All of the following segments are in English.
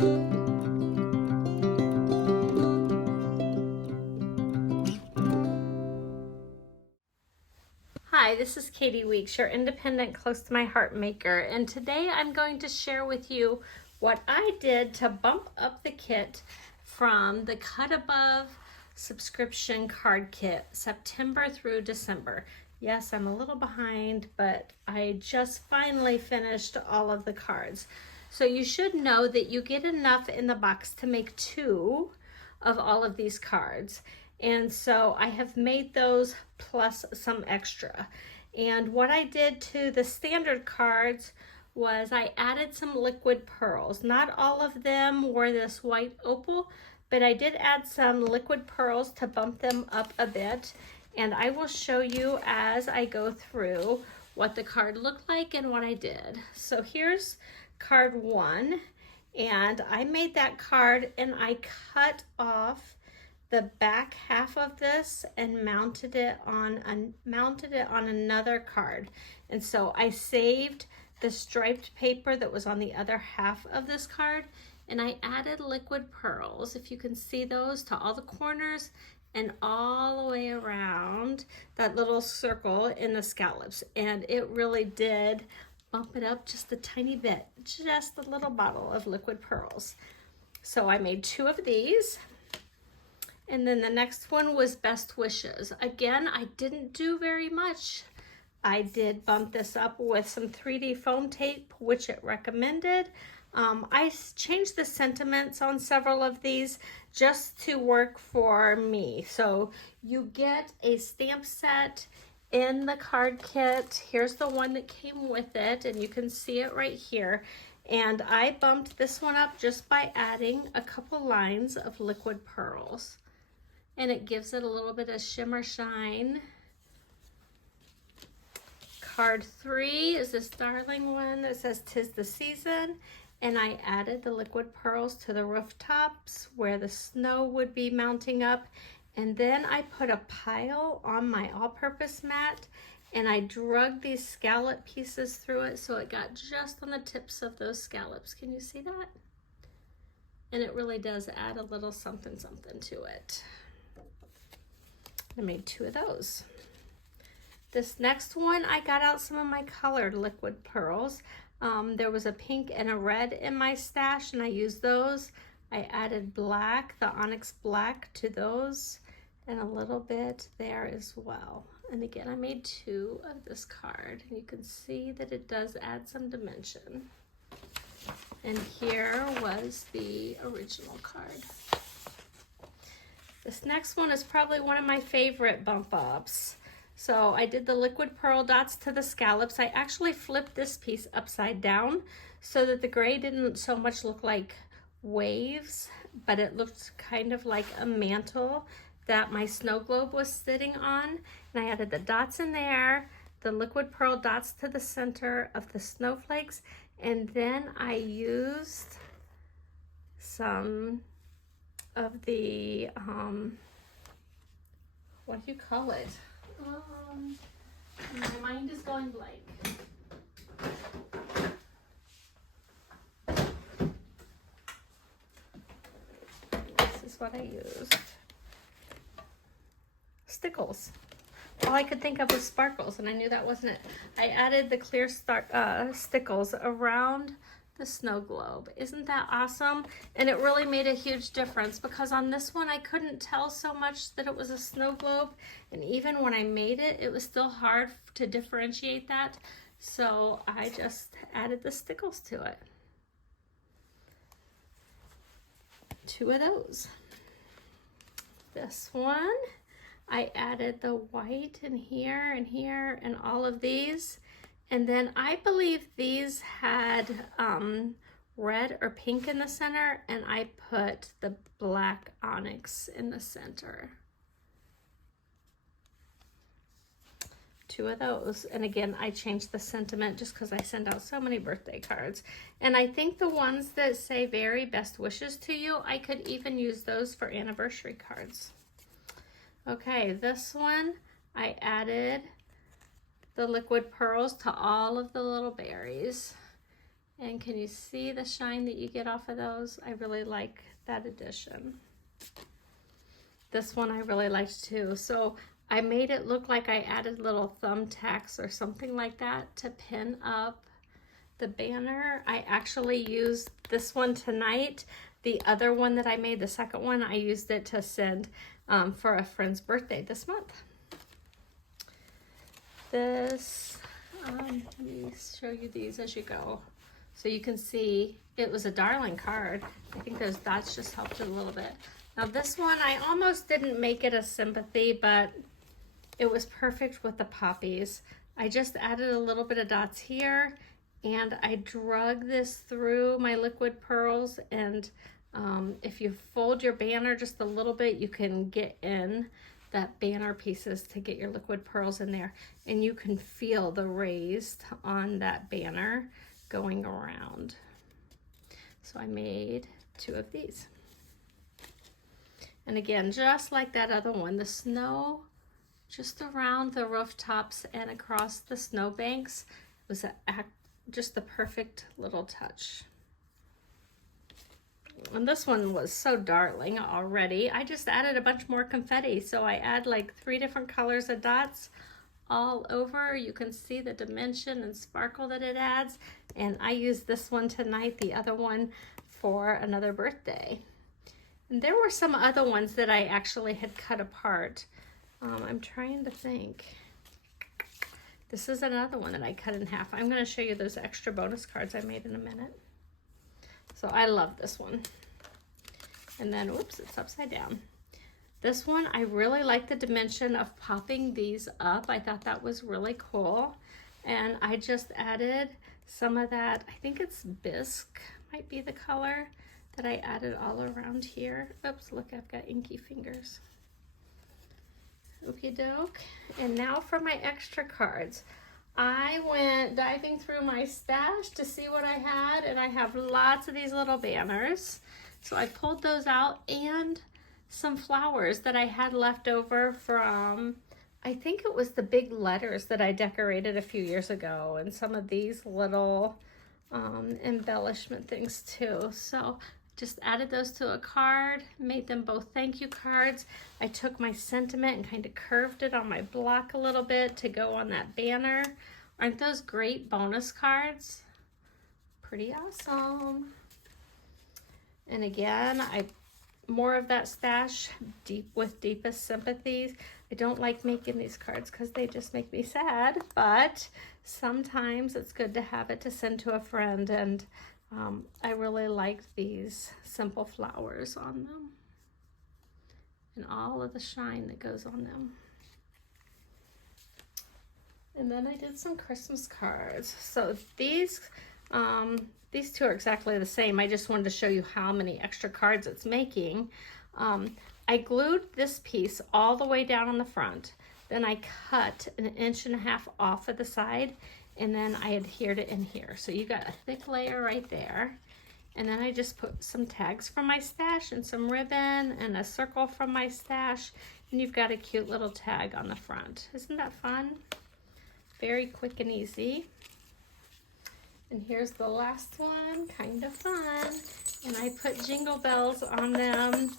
Hi, this is Katie Weeks, your independent, close to my heart maker, and today I'm going to share with you what I did to bump up the kit from the Cut Above subscription card kit, September through December. Yes, I'm a little behind, but I just finally finished all of the cards. So you should know that you get enough in the box to make 2 of all of these cards. And so I have made those plus some extra. And what I did to the standard cards was I added some liquid pearls. Not all of them were this white opal, but I did add some liquid pearls to bump them up a bit. And I will show you as I go through what the card looked like and what I did. So here's card 1, and I made that card and I cut off the back half of this and mounted it on another card. And so I saved the striped paper that was on the other half of this card, and I added liquid pearls, if you can see those, to all the corners and all the way around that little circle in the scallops. And it really did bump it up just a tiny bit, just a little bottle of liquid pearls. So I made 2 of these. And then the next one was Best Wishes. Again, I didn't do very much. I did bump this up with some 3D foam tape, which it recommended. I changed the sentiments on several of these just to work for me. So you get a stamp set in the card kit. Here's the one that came with it, and you can see it right here. And I bumped this one up just by adding a couple lines of liquid pearls. And it gives it a little bit of shimmer shine. Card 3 is this darling one that says "'Tis the Season," and I added the liquid pearls to the rooftops where the snow would be mounting up. And then I put a pile on my all-purpose mat, and I drug these scallop pieces through it so it got just on the tips of those scallops. Can you see that? And it really does add a little something something to it. I made 2 of those. This next one, I got out some of my colored liquid pearls. There was a pink and a red in my stash, and I used those. I added black, the onyx black, to those, and a little bit there as well. And again, I made 2 of this card, and you can see that it does add some dimension. And here was the original card. This next one is probably one of my favorite bump ups. So I did the liquid pearl dots to the scallops. I actually flipped this piece upside down so that the gray didn't so much look like waves, but it looked kind of like a mantle that my snow globe was sitting on. And I added the dots in there, the liquid pearl dots to the center of the snowflakes, and then I used some of the, what do you call it? My mind is going blank. This is what I used. Stickles. All I could think of was sparkles, and I knew that wasn't it. I added the clear stickles around the snow globe. Isn't that awesome? And it really made a huge difference, because on this one I couldn't tell so much that it was a snow globe, and even when I made it, it was still hard to differentiate that. So I just added the stickles to it. 2 of those. This one, I added the white in here and here and all of these. And then I believe these had red or pink in the center, and I put the black onyx in the center. 2 of those. And again, I changed the sentiment just because I send out so many birthday cards. And I think the ones that say "very best wishes to you," I could even use those for anniversary cards. Okay, this one, I added the liquid pearls to all of the little berries. And can you see the shine that you get off of those? I really like that addition. This one I really liked too. So I made it look like I added little thumbtacks or something like that to pin up the banner. I actually used this one tonight. The other one that I made, the second one, I used it to send for a friend's birthday this month. This, let me show you these as you go. So you can see it was a darling card. I think those dots just helped it a little bit. Now this one, I almost didn't make it a sympathy, but it was perfect with the poppies. I just added a little bit of dots here, and I drug this through my liquid pearls, and if you fold your banner just a little bit, you can get in that banner pieces to get your liquid pearls in there, and you can feel the raised on that banner going around. So I made 2 of these. And again, just like that other one, the snow just around the rooftops and across the snowbanks was just the perfect little touch. And this one was so darling already. I just added a bunch more confetti. So I add like 3 different colors of dots all over. You can see the dimension and sparkle that it adds. And I used this one tonight, the other one for another birthday. And there were some other ones that I actually had cut apart. I'm trying to think. This is another one that I cut in half. I'm going to show you those extra bonus cards I made in a minute. So I love this one. And then, oops, it's upside down. This one, I really like the dimension of popping these up. I thought that was really cool. And I just added some of that, I think it's bisque, might be the color, that I added all around here. Oops, look, I've got inky fingers. Okie doke. And now for my extra cards. I went diving through my stash to see what I had, and I have lots of these little banners. So I pulled those out, and some flowers that I had left over from, I think it was the big letters that I decorated a few years ago, and some of these little embellishment things too. So just added those to a card, made them both thank you cards. I took my sentiment and kind of curved it on my block a little bit to go on that banner. Aren't those great bonus cards? Pretty awesome. And again, more of that stash, with deepest sympathies. I don't like making these cards because they just make me sad, but sometimes it's good to have it to send to a friend, and I really like these simple flowers on them and all of the shine that goes on them. And then I did some Christmas cards. So these 2 are exactly the same. I just wanted to show you how many extra cards it's making. I glued this piece all the way down on the front. Then I cut 1.5 inches off of the side, and then I adhered it in here. So you got a thick layer right there. And then I just put some tags from my stash and some ribbon and a circle from my stash. And you've got a cute little tag on the front. Isn't that fun? Very quick and easy. And here's the last one, kind of fun. And I put jingle bells on them.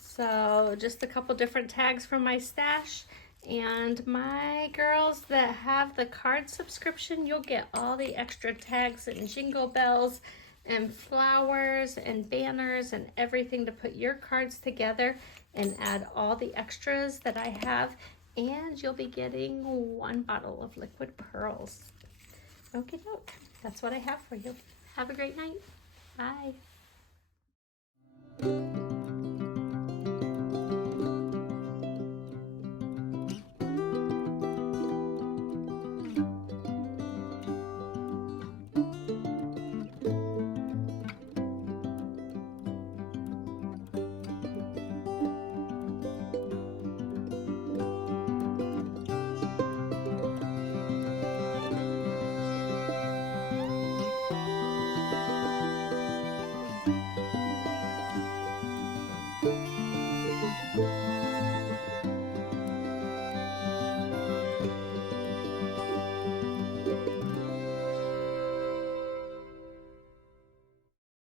So just a couple different tags from my stash. And my girls that have the card subscription, you'll get all the extra tags and jingle bells and flowers and banners and everything to put your cards together and add all the extras that I have. And you'll be getting 1 bottle of liquid pearls. Okie doke. That's what I have for you. Have a great night. Bye.